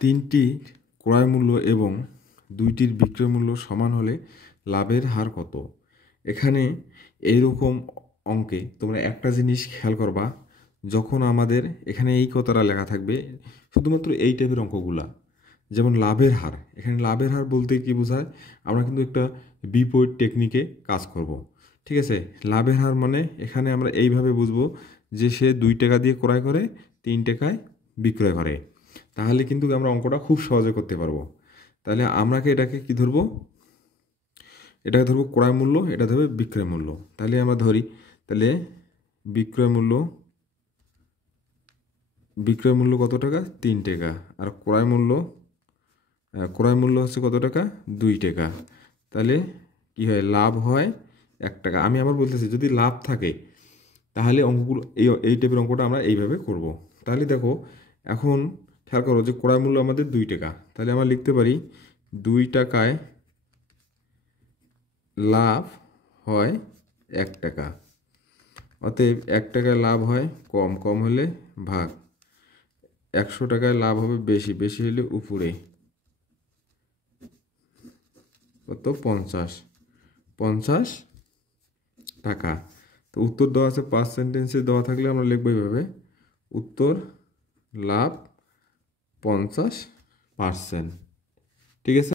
তিনটির ক্রয় মূল্য এবং দুইটির বিক্রয় মূল্য সমান হলে লাভের হার কত? এখানে এইরকম অঙ্কে তোমরা একটা জিনিস খেয়াল করবা, যখন আমাদের এখানে এই কথাটা লেখা থাকবে, শুধুমাত্র এই টাইপের অঙ্কগুলা, যেমন লাভের হার। এখানে লাভের হার বলতে কি বোঝায়? আমরা কিন্তু একটা বিপরীত টেকনিকে কাজ করব। ঠিক আছে? লাভের হার মানে এখানে আমরা এইভাবে বুঝবো যে সে 2 টাকা দিয়ে ক্রয় করে 3 টাকায় বিক্রয় করে। তাহলে কিন্তু আমরা অঙ্কটা খুব সহজে করতে পারবো। তাহলে আমরাকে এটাকে কি ধরবো? এটাকে ধরবো ক্রয় মূল্য, এটা ধরবে বিক্রয় মূল্য। তাহলে আমরা ধরি, তাহলে বিক্রয় মূল্য বিক্রয় মূল্য কত টাকা? 3 টাকা। আর ক্রয় মূল্য হচ্ছে কত টাকা? 2 টাকা। তাহলে কি হয়? লাভ হয় 1 টাকা। আমি আবার বলতেছি, যদি লাভ থাকে তাহলে অঙ্কগুলো এই টাইপের অঙ্কটা আমরা এইভাবে করব। তাহলে দেখো, এখন খেয়াল করো যে ক্রয় মূল্য আমাদের 2 টাকা। তাহলে আমরা লিখতে পারি 2 টাকায় লাভ হয় 1 টাকা। অতএব 1 টাকায় লাভ হয় কম, কম হলে ভাগ। 100 টাকায় লাভ হবে বেশি, বেশি হলে উপরে। কত? 50 টাকা। তো উত্তর দেওয়া আছে, 5 সেন্টেন্সে দেওয়া থাকলে আমরা লিখবো এইভাবে, উত্তর লাভ 50%। ঠিক আছে?